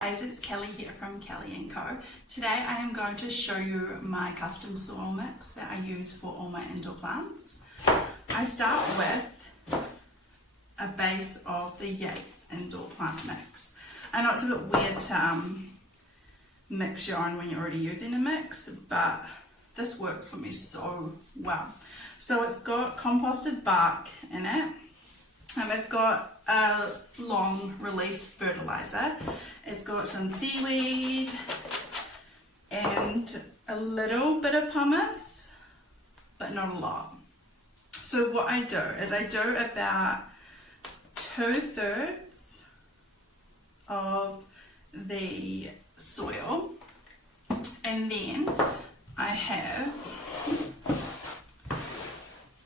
Guys, it's Kelly here from Kelly & Co. Today I am going to show you my custom soil mix that I use for all my indoor plants. I start with a base of the Yates indoor plant mix. I know it's a bit weird to mix your own when you're already using a mix, but this works for me so well. So it's got composted bark in it. It's got a long release fertilizer. It's got some seaweed and a little bit of pumice, but not a lot. So what I do is I do about 2/3 of the soil, and then I have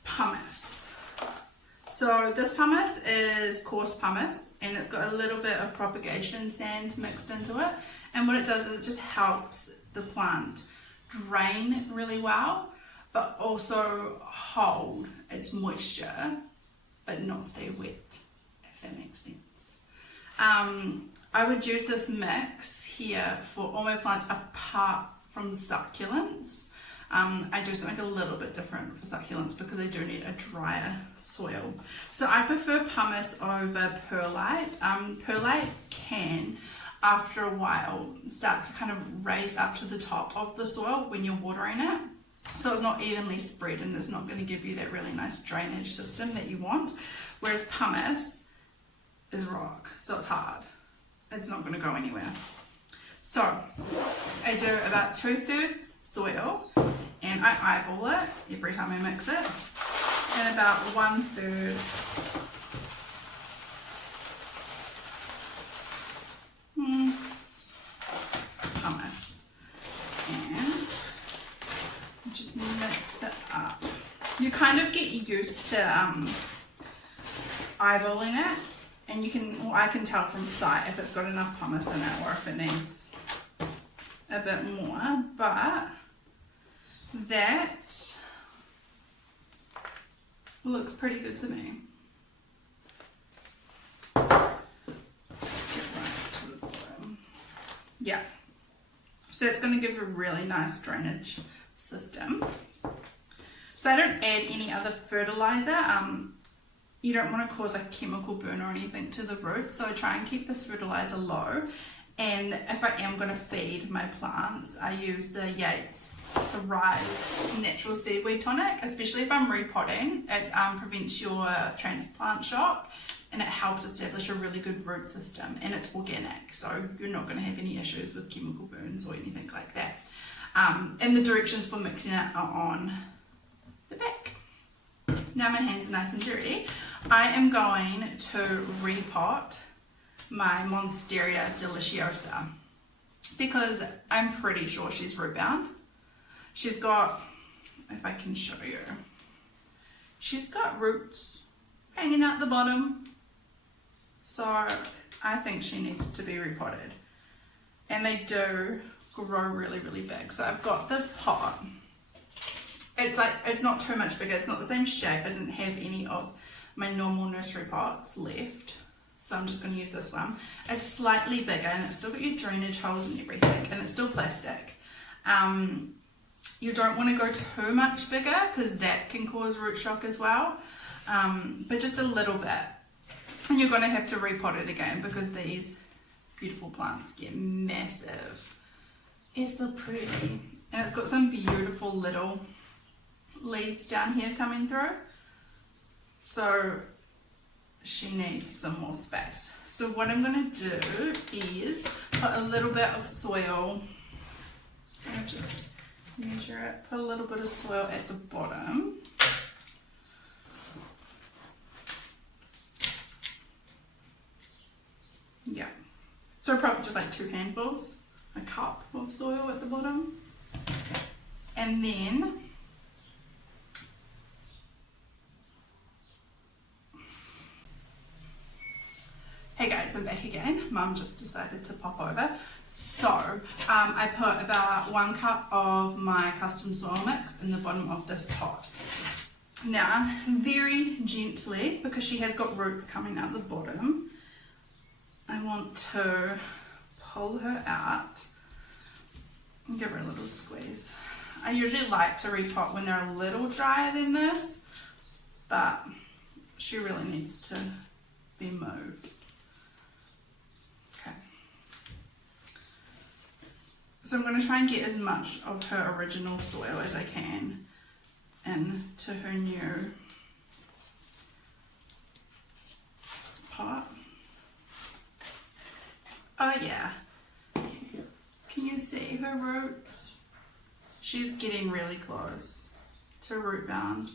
pumice. So this pumice is coarse pumice, and it's got a little bit of propagation sand mixed into it, and what it does is it just helps the plant drain really well, but also hold its moisture but not stay wet, if that makes sense. I would use this mix here for all my plants apart from succulents. I do something a little bit different for succulents because I do need a drier soil. So I prefer pumice over perlite. Perlite can, after a while, start to kind of raise up to the top of the soil when you're watering it. So it's not evenly spread and it's not going to give you that really nice drainage system that you want. Whereas pumice is rock, so it's hard. It's not going to go anywhere. So I do about 2/3 soil, and I eyeball it every time I mix it, and about 1/3 pumice, and just mix it up. You kind of get used to eyeballing it, and you can, well, I can tell from sight if it's got enough pumice in it or if it needs a bit more, but that looks pretty good to me. Let's get right to the bottom. Yeah, so that's going to give a really nice drainage system. So I don't add any other fertilizer. You don't want to cause a chemical burn or anything to the roots, so I try and keep the fertilizer low. And if I am going to feed my plants, I use the Yates Thrive Natural Seaweed Tonic, especially if I'm repotting. It prevents your transplant shock, and it helps establish a really good root system, and it's organic, so you're not going to have any issues with chemical burns or anything like that. And the directions for mixing it are on the back. Now my hands are nice and dirty. I am going to repot my Monstera Deliciosa because I'm pretty sure she's root bound. She's got, if I can show you, she's got roots hanging out the bottom, so I think she needs to be repotted, and they do grow really big. So I've got this pot. It's not too much bigger, it's not the same shape. I didn't have any of my normal nursery pots left, so I'm just going to use this one. It's slightly bigger, and it's still got your drainage holes and everything, and it's still plastic. You don't want to go too much bigger because that can cause root shock as well, but just a little bit. And you're going to have to repot it again because these beautiful plants get massive. It's so pretty, and it's got some beautiful little leaves down here coming through, so she needs some more space. So what I'm going to do is put a little bit of soil, I'll just measure it, put a little bit of soil at the bottom. Yeah, so probably just like 2 handfuls, a cup of soil at the bottom, and then hey guys, I'm back again. Mum just decided to pop over. So I put about 1 cup of my custom soil mix in the bottom of this pot. Now, very gently, because she has got roots coming out the bottom, I want to pull her out and give her a little squeeze. I usually like to repot when they're a little drier than this, but she really needs to be moved. Okay. So I'm going to try and get as much of her original soil as I can into her new pot. Oh yeah. Can you see her roots? She's getting really close to root bound.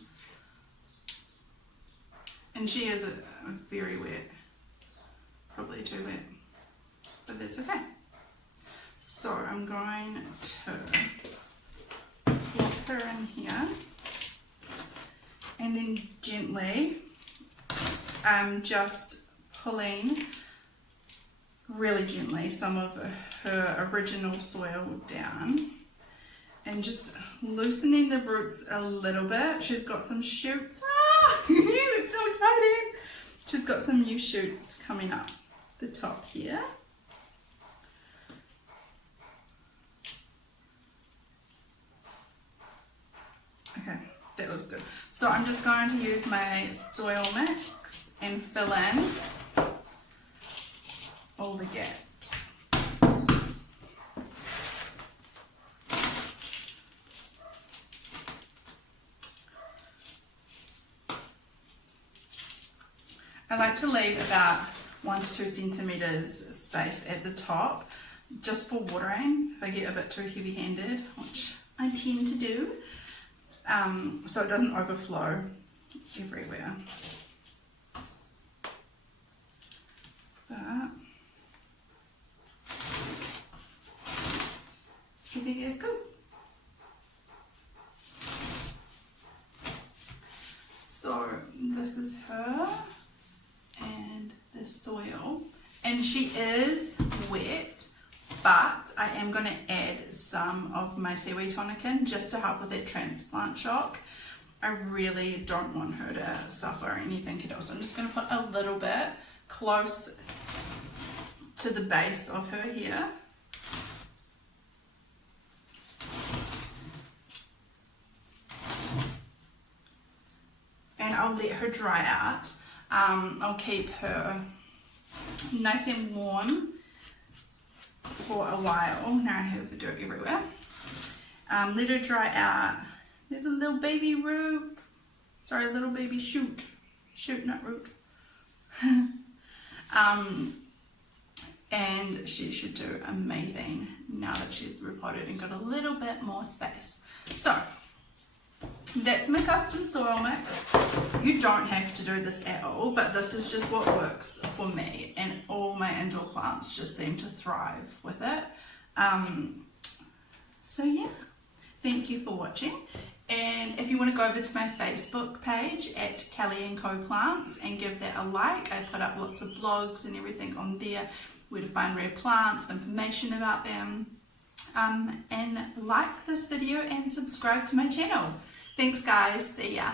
And she is very wet. Probably too wet. But that's okay. So I'm going to plop her in here. And then gently, I'm just pulling really gently some of her original soil down and just loosening the roots a little bit. She's got some shoots. It's so exciting. She's got some new shoots coming up the top here. Okay, that looks good. So I'm just going to use my soil mix and fill in all the gaps. I like to leave about 1 to 2 centimeters space at the top just for watering if I get a bit too heavy-handed, which I tend to do, so it doesn't overflow everywhere. But I think it's good. So this is her and the soil, and she is wet, but I am going to add some of my seaweed tonic in just to help with that transplant shock. I really don't want her to suffer anything else. I'm just going to put a little bit close to the base of her here. And I'll let her dry out. I'll keep her nice and warm for a while. Now I have the dirt everywhere. Let her dry out. There's a little baby root. Sorry, a little baby shoot. Shoot, not root. And she should do amazing now that she's repotted and got a little bit more space. So that's my custom soil mix. You don't have to do this at all, but this is just what works for me, and all my indoor plants just seem to thrive with it. So yeah, thank you for watching. And if you want to go over to my Facebook page at Kelly & Co Plants and give that a like, I put up lots of blogs and everything on there, where to find rare plants, information about them. And like this video and subscribe to my channel. Thanks guys, see ya.